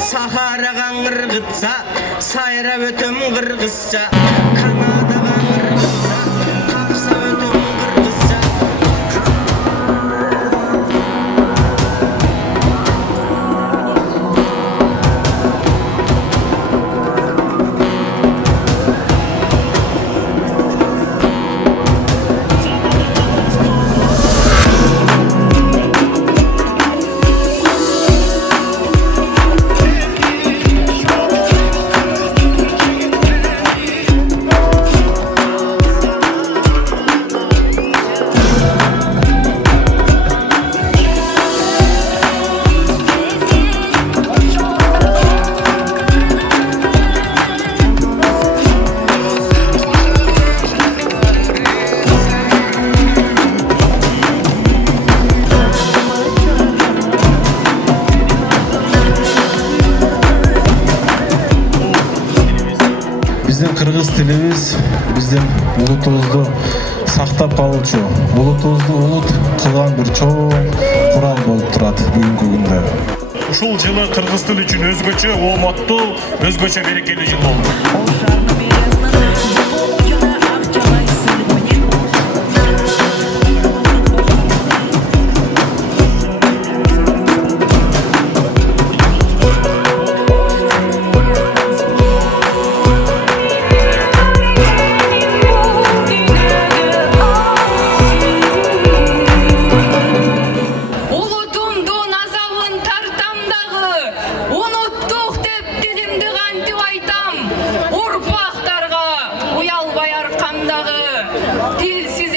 Saharaga ırgıtsa sayra ötüm kırgızca Kanadaga ırgıtsa karsa ötüm kırgızca Биздин кыргыз тилибиз биздин улутубузду сактап калуучу, улутубузду улут кылган бир чоң курал болуп турат бүгүнкү күндө. Ушул жылы кыргыз тили үчүн өзгөчө ооматтуу, өзгөчө берекелүү жыл болду. Tilsiz